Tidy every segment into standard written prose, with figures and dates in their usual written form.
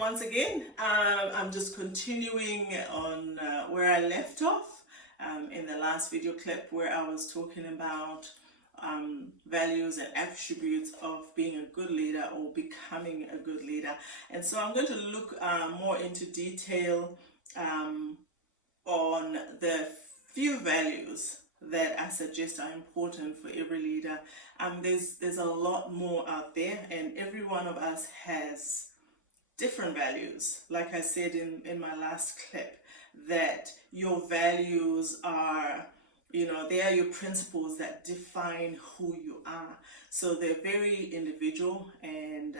once again. I'm just continuing on where I left off in the last video clip where I was talking about values and attributes of being a good leader or becoming a good leader. And so I'm going to look more into detail on the few values that I suggest are important for every leader. There's a lot more out there, and every one of us has different values. Like I said in my last clip, that your values are, they are your principles that define who you are. So they're very individual and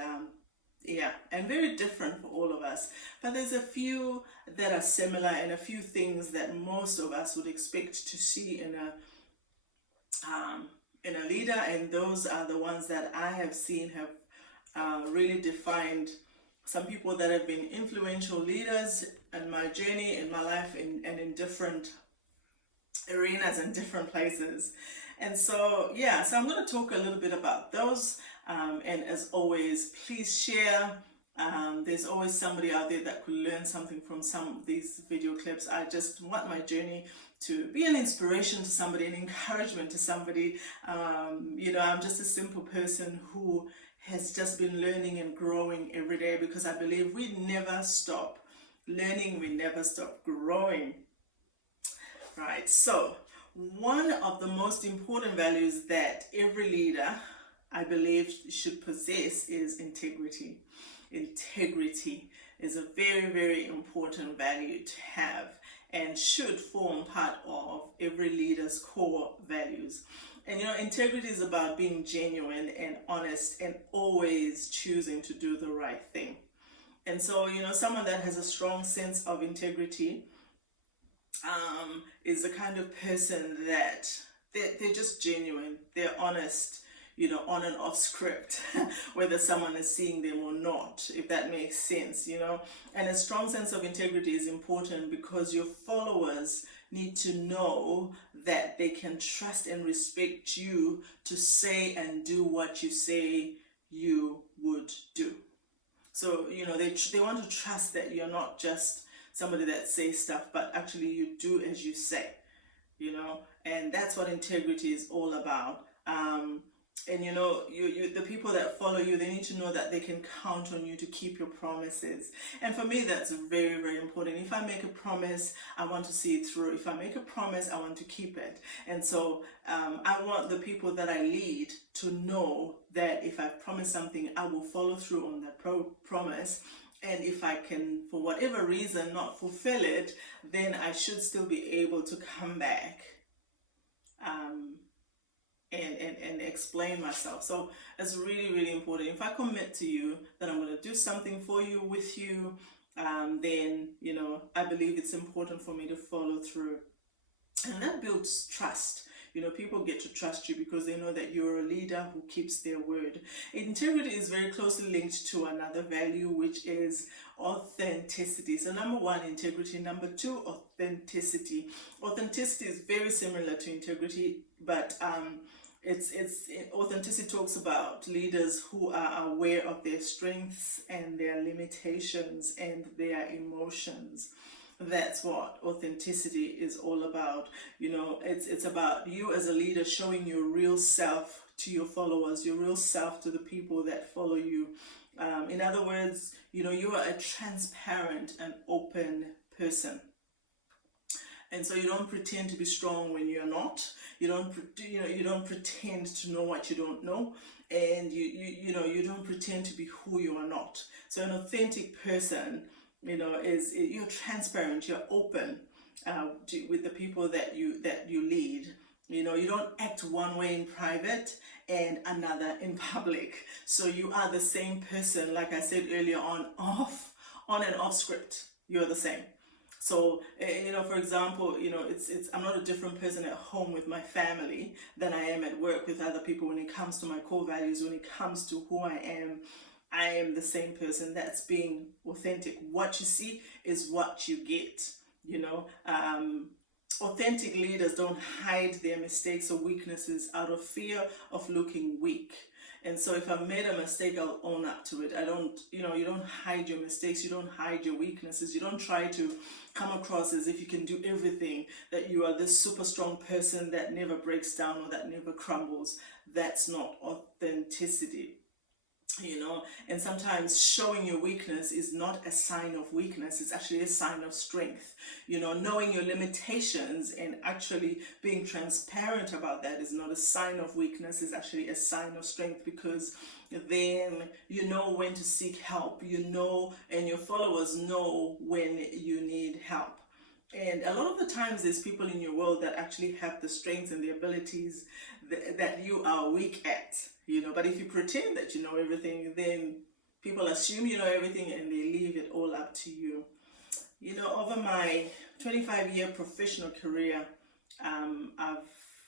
and very different for all of us. But there's a few that are similar and a few things that most of us would expect to see in a leader, and those are the ones that I have seen have really defined some people that have been influential leaders in my journey, in my life, and in different arenas and different places. And so, so I'm going to talk a little bit about those. And as always, please share. There's always somebody out there that could learn something from some of these video clips. I just want my journey to be an inspiration to somebody, an encouragement to somebody. I'm just a simple person who has just been learning and growing every day, because I believe we never stop learning, we never stop growing. Right, so one of the most important values that every leader, I believe, should possess is integrity. Integrity is a very, very important value to have and should form part of every leader's core values. And integrity is about being genuine and honest and always choosing to do the right thing. And so, someone that has a strong sense of integrity is the kind of person that they're just genuine, they're honest, on and off script, whether someone is seeing them or not, if that makes sense, And a strong sense of integrity is important because your followers need to know that they can trust and respect you to say and do what you say you would do. So, they want to trust that you're not just somebody that says stuff, but actually you do as you say, and that's what integrity is all about. And the people that follow you, they need to know that they can count on you to keep your promises. And for me, that's very, very important. If I make a promise, I want to see it through. If I make a promise, I want to keep it. And so I want the people that I lead to know that if I promise something, I will follow through on that promise. And if I can, for whatever reason, not fulfill it, then I should still be able to come back and explain myself. So it's really, really important. If I commit to you that I'm going to do something for you, with you, then, I believe it's important for me to follow through. And that builds trust. People get to trust you because they know that you're a leader who keeps their word. Integrity is very closely linked to another value, which is authenticity. So number one, integrity. Number two, authenticity. Authenticity is very similar to integrity, but authenticity talks about leaders who are aware of their strengths and their limitations and their emotions. That's what authenticity is all about. It's about you as a leader showing your real self to your followers, your real self to the people that follow you. In other words, you are a transparent and open person. And so you don't pretend to be strong when you're not. You don't pretend to know what you don't know, and you don't pretend to be who you are not. So an authentic person, is you're transparent, you're open with the people that you lead. You don't act one way in private and another in public. So you are the same person, like I said earlier, on and off script. You're the same. So, for example, I'm not a different person at home with my family than I am at work with other people. When it comes to my core values, when it comes to who I am the same person. That's being authentic. What you see is what you get, Authentic leaders don't hide their mistakes or weaknesses out of fear of looking weak. And so if I've made a mistake, I'll own up to it. I don't, you know, you don't hide your mistakes, you don't hide your weaknesses, you don't try to come across as if you can do everything, that you are this super strong person that never breaks down or that never crumbles. That's not authenticity. You know, and sometimes showing your weakness is not a sign of weakness, it's actually a sign of strength. You know, knowing your limitations and actually being transparent about that is not a sign of weakness, it's actually a sign of strength, because then you know when to seek help, you know, and your followers know when you need help. And a lot of the times there's people in your world that actually have the strengths and the abilities that you are weak at, you know. But if you pretend that you know everything, then people assume you know everything and they leave it all up to you. You know, over my 25-year professional career, I've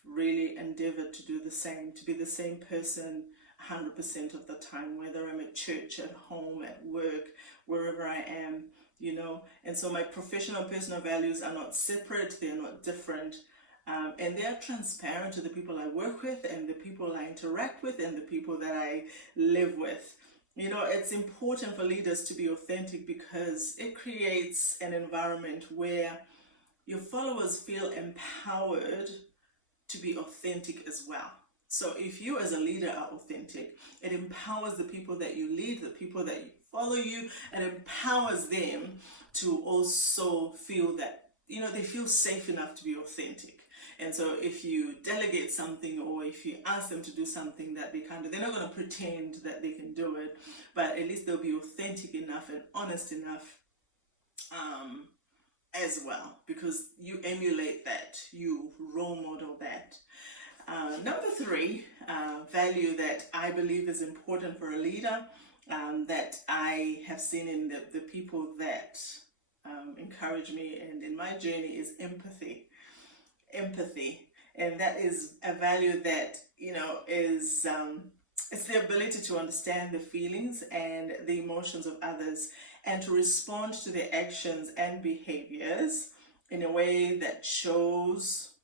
really endeavored to do the same, to be the same person 100% of the time, whether I'm at church, at home, at work, wherever I am, you know. And so my professional personal values are not separate, they're not different. And they are transparent to the people I work with and the people I interact with and the people that I live with. You know, it's important for leaders to be authentic because it creates an environment where your followers feel empowered to be authentic as well. So if you as a leader are authentic, it empowers the people that you lead, the people that follow you, and empowers them to also feel that, you know, they feel safe enough to be authentic. And so if you delegate something or if you ask them to do something that they can't do, they're not going to pretend that they can do it, but at least they'll be authentic enough and honest enough as well, because you emulate that, you role model that. Number three, value that I believe is important for a leader, that I have seen in the people that encourage me and in my journey, is empathy. And that is a value that, you know, is it's the ability to understand the feelings and the emotions of others and to respond to their actions and behaviors in a way that shows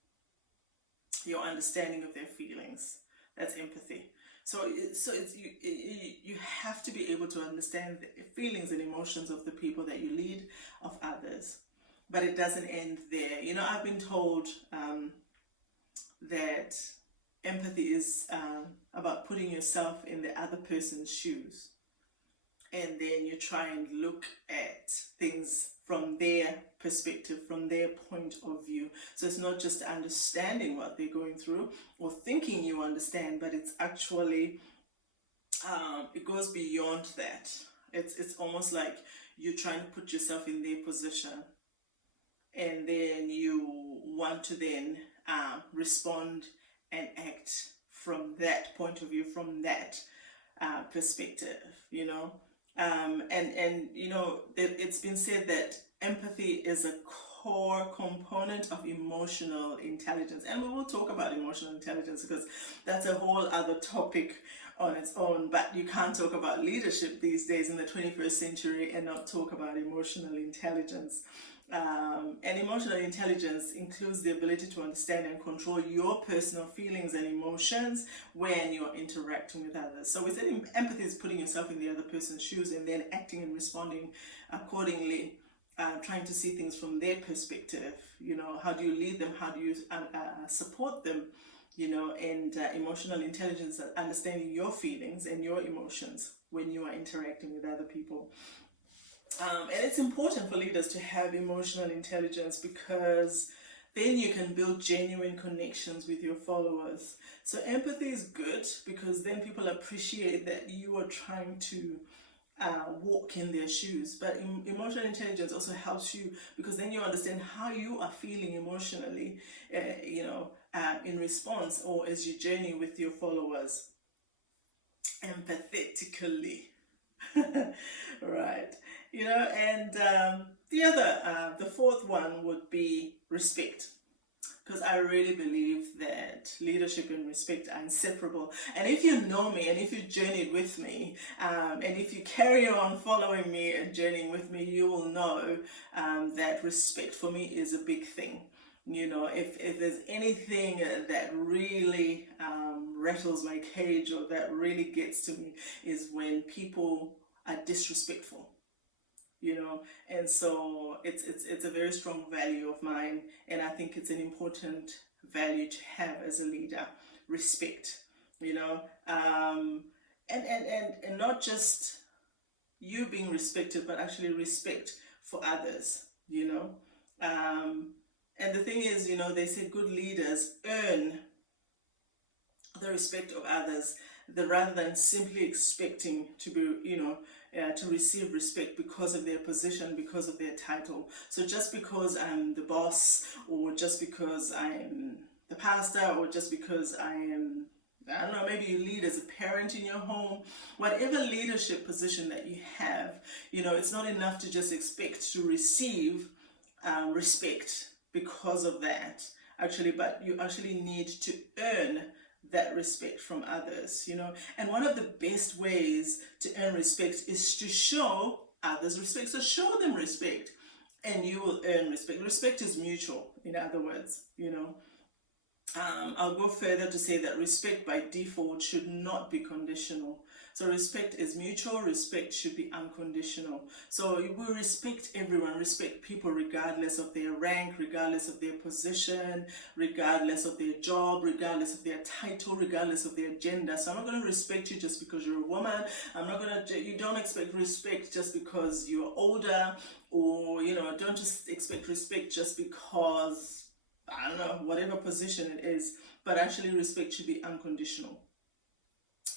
your understanding of their feelings. That's empathy. So you have to be able to understand the feelings and emotions of the people that you lead, of others. But it doesn't end there. You know, I've been told that empathy is about putting yourself in the other person's shoes. And then you try and look at things from their perspective, from their point of view. So it's not just understanding what they're going through or thinking you understand, but it's actually, it goes beyond that. It's almost like you're trying to put yourself in their position. And then you want to then respond and act from that point of view, from that perspective, you know. And you know, it's been said that empathy is a core component of emotional intelligence. And we will talk about emotional intelligence because that's a whole other topic on its own. But you can't talk about leadership these days in the 21st century and not talk about emotional intelligence. And emotional intelligence includes the ability to understand and control your personal feelings and emotions when you're interacting with others. So we said empathy is putting yourself in the other person's shoes and then acting and responding accordingly, trying to see things from their perspective. You know, how do you lead them? How do you support them? You know, and emotional intelligence, understanding your feelings and your emotions when you are interacting with other people. And it's important for leaders to have emotional intelligence because then you can build genuine connections with your followers. So empathy is good because then people appreciate that you are trying to walk in their shoes. But emotional intelligence also helps you because then you understand how you are feeling emotionally, you know, in response or as you journey with your followers empathetically. Right. You know, and the fourth one would be respect, because I really believe that leadership and respect are inseparable. And if you know me and if you journeyed with me, and if you carry on following me and journeying with me, you will know that respect for me is a big thing. If there's anything that really rattles my cage, or that really gets to me, is when people are disrespectful. And so it's a very strong value of mine, and I think it's an important value to have as a leader. Respect, and not just you being respected, but actually respect for others. And the thing is, they say good leaders earn the respect of others, rather than simply expecting to be, to receive respect because of their position, because of their title. So just because I'm the boss, or just because I'm the pastor, or just because I don't know, maybe you lead as a parent in your home, whatever leadership position that you have, it's not enough to just expect to receive respect because of that, actually, but you actually need to earn that respect from others, And one of the best ways to earn respect is to show others respect. So show them respect, and you will earn respect. Respect is mutual, in other words, I'll go further to say that respect by default should not be conditional. So respect is mutual, respect should be unconditional. So we respect everyone, respect people regardless of their rank, regardless of their position, regardless of their job, regardless of their title, regardless of their gender. So I'm not going to respect you just because you're a woman. You don't expect respect just because you're older, or, don't just expect respect just because, I don't know, whatever position it is, but actually respect should be unconditional.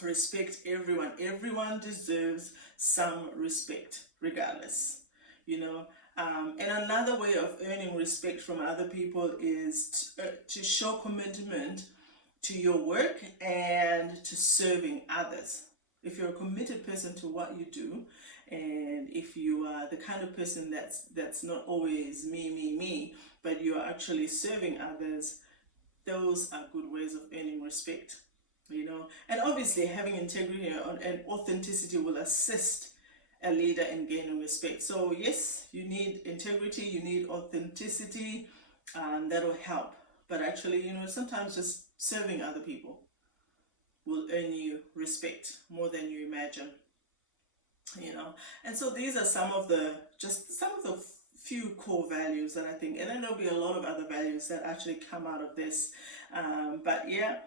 Respect everyone. Everyone deserves some respect, regardless, And another way of earning respect from other people is to show commitment to your work and to serving others. If you're a committed person to what you do, and if you are the kind of person that's not always me, but you are actually serving others, those are good ways of earning respect, And obviously having integrity and authenticity will assist a leader in gaining respect. So yes, you need integrity, you need authenticity, that will help. But actually, sometimes just serving other people will earn you respect more than you imagine. And so these are some of the few core values that I think, and then there'll be a lot of other values that actually come out of this. But yeah,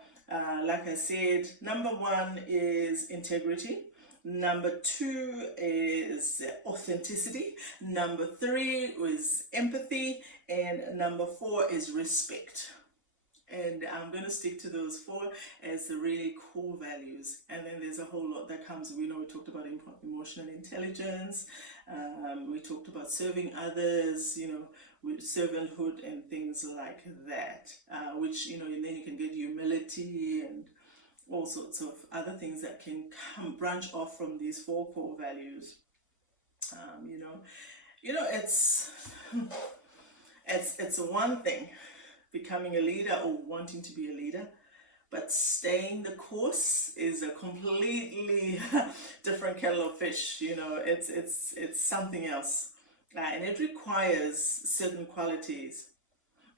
like I said, number 1 is integrity. Number 2 is authenticity. Number 3 is empathy. And number 4 is respect. And I'm going to stick to those 4 as the really core values. And then there's a whole lot that comes. We talked about emotional intelligence. We talked about serving others, with servanthood and things like that. Which, and then you can get humility and all sorts of other things that can branch off from these 4 core values. It's one thing becoming a leader or wanting to be a leader, but staying the course is a completely different kettle of fish. It's something else, and it requires certain qualities.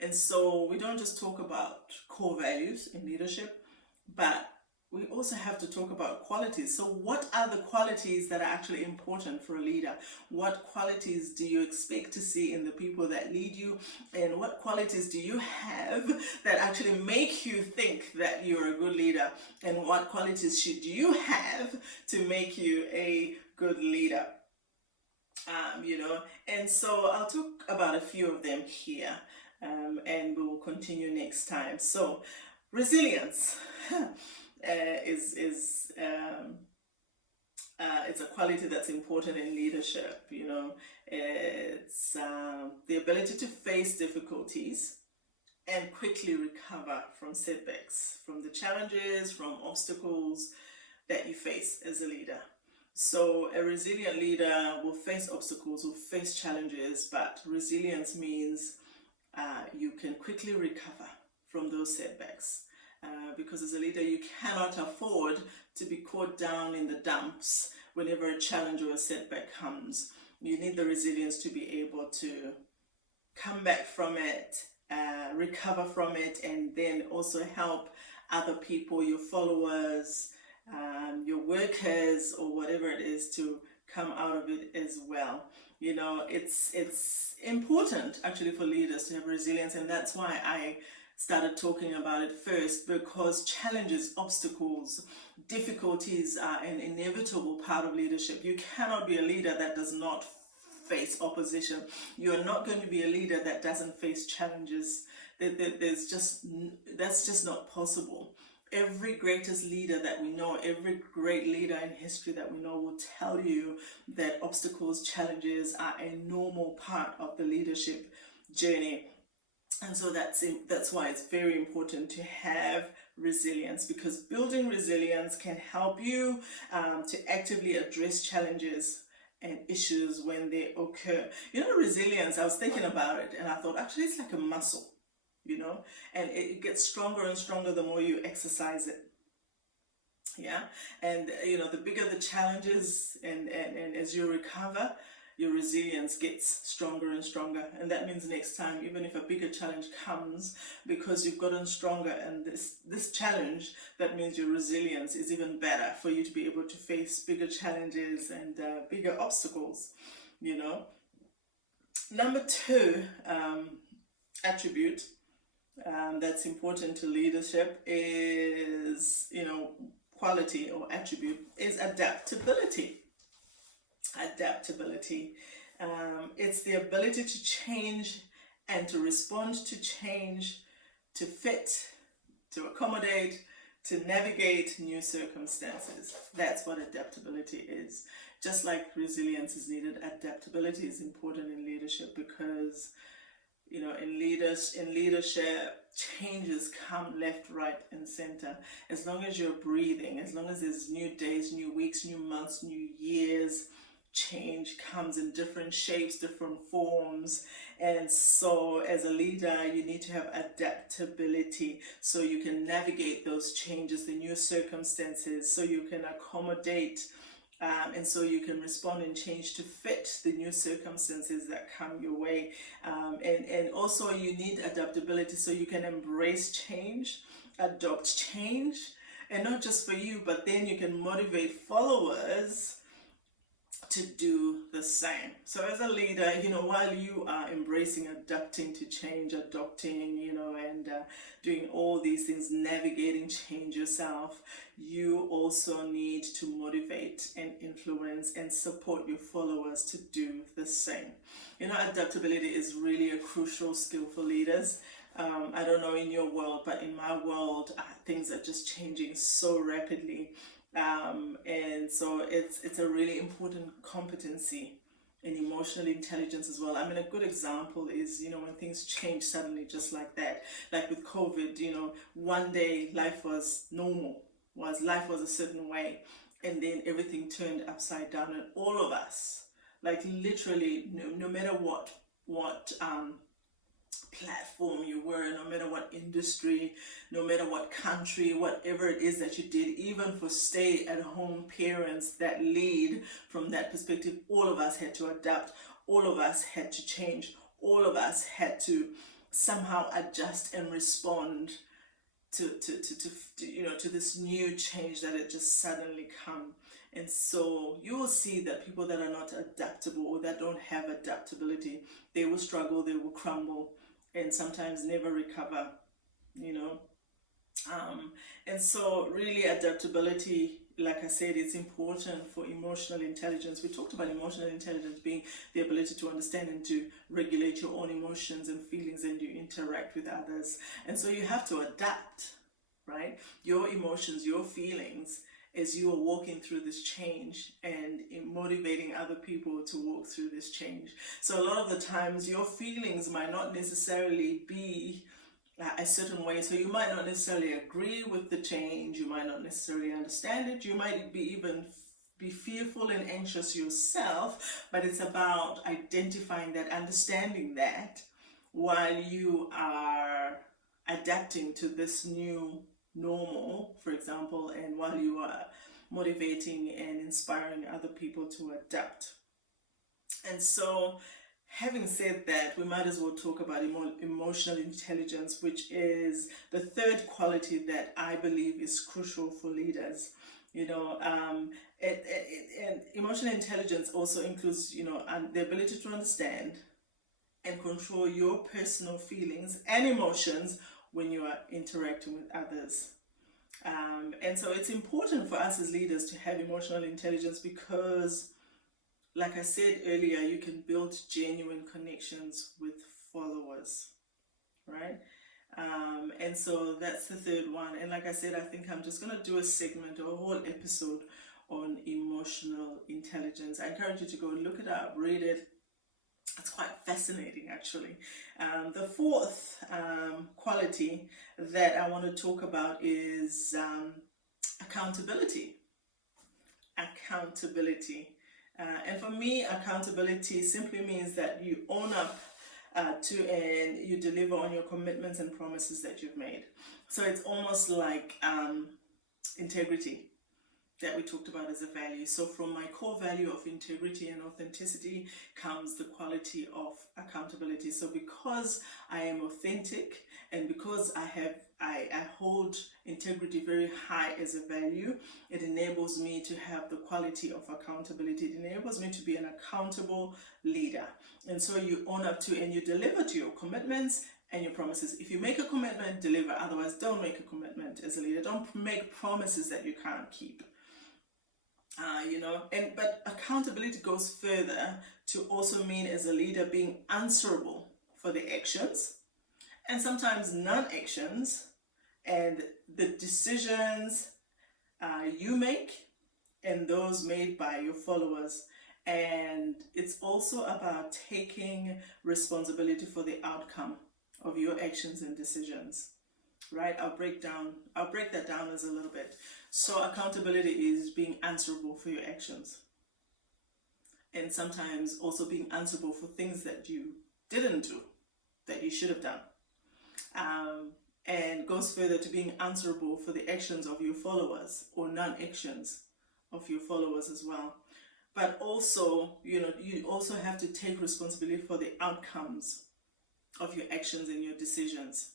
And so we don't just talk about core values in leadership, but we also have to talk about qualities. So what are the qualities that are actually important for a leader? What qualities do you expect to see in the people that lead you? And what qualities do you have that actually make you think that you're a good leader? And what qualities should you have to make you a good leader? And so I'll talk about a few of them here, and we will continue next time. So resilience. It's a quality that's important in leadership. It's the ability to face difficulties and quickly recover from setbacks, from the challenges, from obstacles that you face as a leader. So a resilient leader will face obstacles, will face challenges, but resilience means you can quickly recover from those setbacks. Because as a leader, you cannot afford to be caught down in the dumps whenever a challenge or a setback comes. You need the resilience to be able to come back from it recover from it, and then also help other people, your followers, your workers, or whatever it is, to come out of it as well. You know, it's important actually for leaders to have resilience, and that's why I started talking about it first, because challenges, obstacles, difficulties are an inevitable part of leadership. You cannot be a leader that does not face opposition. You're not going to be a leader that doesn't face challenges. That's just not possible. Every greatest leader that we know, every great leader in history that we know, will tell you that obstacles, challenges are a normal part of the leadership journey. And so that's why it's very important to have resilience, because building resilience can help you to actively address challenges and issues when they occur. You know, resilience, I was thinking about it and I thought, actually, it's like a muscle, you know, and it gets stronger and stronger the more you exercise it. Yeah. And you know, the bigger the challenges, and as you recover, your resilience gets stronger and stronger. And that means next time, even if a bigger challenge comes, because you've gotten stronger and this challenge, that means your resilience is even better for you to be able to face bigger challenges and bigger obstacles, you know. Number two attribute that's important to leadership is, you know, quality or attribute is adaptability. Adaptability. It's the ability to change and to respond to change, to fit, to accommodate, to navigate new circumstances. That's what adaptability is. Just like resilience is needed, adaptability is important in leadership, because you know, in leadership, changes come left, right, and center. As long as you're breathing, as long as there's new days, new weeks, new months, new years, change comes in different shapes, different forms. And so as a leader, you need to have adaptability so you can navigate those changes, the new circumstances, so you can accommodate and so you can respond and change to fit the new circumstances that come your way. And also you need adaptability so you can embrace change, adopt change, and not just for you, but then you can motivate followers to do the same. So as a leader, you know, while you are embracing, adapting to change, adopting, you know, and doing all these things, navigating change yourself, you also need to motivate and influence and support your followers to do the same. You know, adaptability is really a crucial skill for leaders. I don't know in your world, but in my world, things are just changing so rapidly. And so it's a really important competency in emotional intelligence as well. I mean, a good example is, you know, when things change suddenly just like that, like with COVID, you know, one day life was normal, life was a certain way, and then everything turned upside down, and all of us, like literally, no matter what platform you were, no matter what industry, no matter what country, whatever it is that you did, even for stay-at-home parents that lead from that perspective, all of us had to adapt, all of us had to change, all of us had to somehow adjust and respond to you know, to this new change that had just suddenly come. And so you will see that people that are not adaptable or that don't have adaptability, they will struggle, they will crumble, and sometimes never recover, you know. And so really adaptability, like I said, it's important for emotional intelligence. We talked about emotional intelligence being the ability to understand and to regulate your own emotions and feelings, and you interact with others. And so you have to adapt, right? Your emotions, your feelings, as you are walking through this change and in motivating other people to walk through this change. So a lot of the times your feelings might not necessarily be a certain way. So you might not necessarily agree with the change. You might not necessarily understand it. You might be fearful and anxious yourself, but it's about identifying that, understanding that while you are adapting to this new normal, for example, and while you are motivating and inspiring other people to adapt. And so Having said that, we might as well talk about emotional intelligence, which is the third quality that I believe is crucial for leaders. You know, and emotional intelligence also includes, the ability to understand and control your personal feelings and emotions when you are interacting with others. And so it's important for us as leaders to have emotional intelligence because, like I said earlier, you can build genuine connections with followers, right? And so that's the third one. And like I said, I think I'm just going to do a segment or a whole episode on emotional intelligence. I encourage you to go look it up, read it. It's quite fascinating, actually. The fourth quality that I want to talk about is accountability. Accountability. And for me, accountability simply means that you own up to and you deliver on your commitments and promises that you've made. So it's almost like integrity that we talked about as a value. So from my core value of integrity and authenticity comes the quality of accountability. So because I am authentic and because I hold integrity very high as a value, it enables me to have the quality of accountability. It enables me to be an accountable leader. And so you own up to and you deliver to your commitments and your promises. If you make a commitment, deliver. Otherwise, don't make a commitment as a leader. Don't make promises that you can't keep. But accountability goes further to also mean as a leader being answerable for the actions and sometimes non-actions and the decisions you make and those made by your followers. And it's also about taking responsibility for the outcome of your actions and decisions. Right? I'll break that down as a little bit. So accountability is being answerable for your actions. And sometimes also being answerable for things that you didn't do, that you should have done. And goes further to being answerable for the actions of your followers or non-actions of your followers as well. But also, you also have to take responsibility for the outcomes of your actions and your decisions.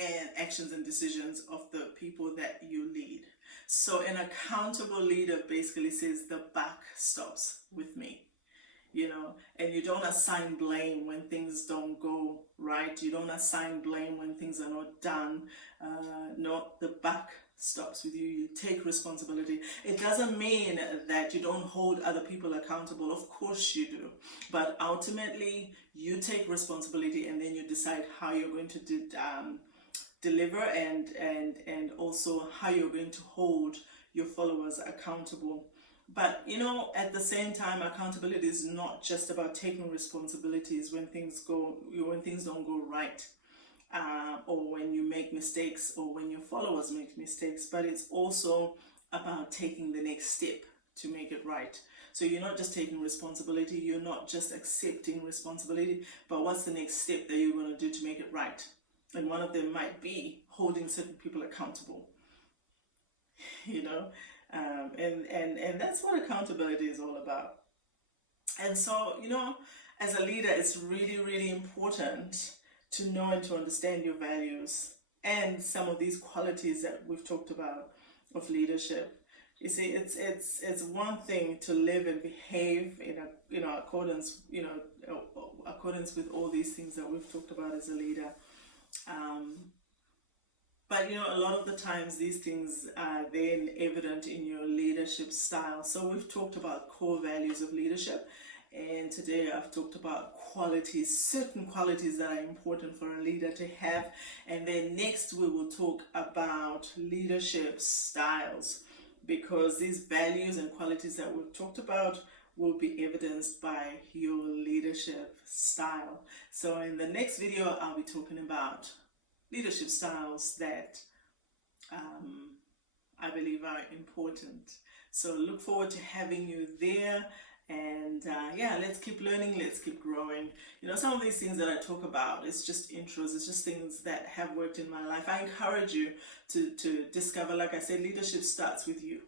And actions and decisions of the people that you lead. So an accountable leader basically says the buck stops with me, and you don't assign blame when things don't go right. You don't assign blame when things are not done. No, the buck stops with you. You take responsibility. It doesn't mean that you don't hold other people accountable. Of course you do. But ultimately, you take responsibility and then you decide how you're going to deliver and also how you're going to hold your followers accountable. But at the same time, accountability is not just about taking responsibilities when things don't go right, or when you make mistakes or when your followers make mistakes, but it's also about taking the next step to make it right. So you're not just taking responsibility, you're not just accepting responsibility, but what's the next step that you're going to do to make it right? And one of them might be holding certain people accountable, and that's what accountability is all about. And so, as a leader, it's really, really important to know and to understand your values and some of these qualities that we've talked about of leadership. You see, it's one thing to live and behave in accordance with all these things that we've talked about as a leader. But a lot of the times these things are then evident in your leadership style. So we've talked about core values of leadership, and today I've talked about certain qualities that are important for a leader to have. And then next we will talk about leadership styles, because these values and qualities that we've talked about will be evidenced by your leadership style. So in the next video, I'll be talking about leadership styles that I believe are important. So look forward to having you there. And let's keep learning, let's keep growing. Some of these things that I talk about, it's just intros, it's just things that have worked in my life. I encourage you to discover, like I said, leadership starts with you.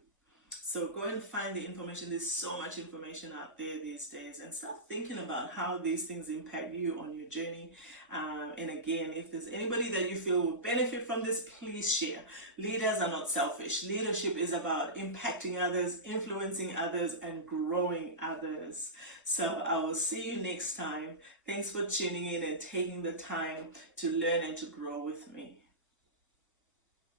So go and find the information. There's so much information out there these days, and start thinking about how these things impact you on your journey. And again, if there's anybody that you feel will benefit from this, please share. Leaders are not selfish. Leadership is about impacting others, influencing others, and growing others. So I will see you next time. Thanks for tuning in and taking the time to learn and to grow with me.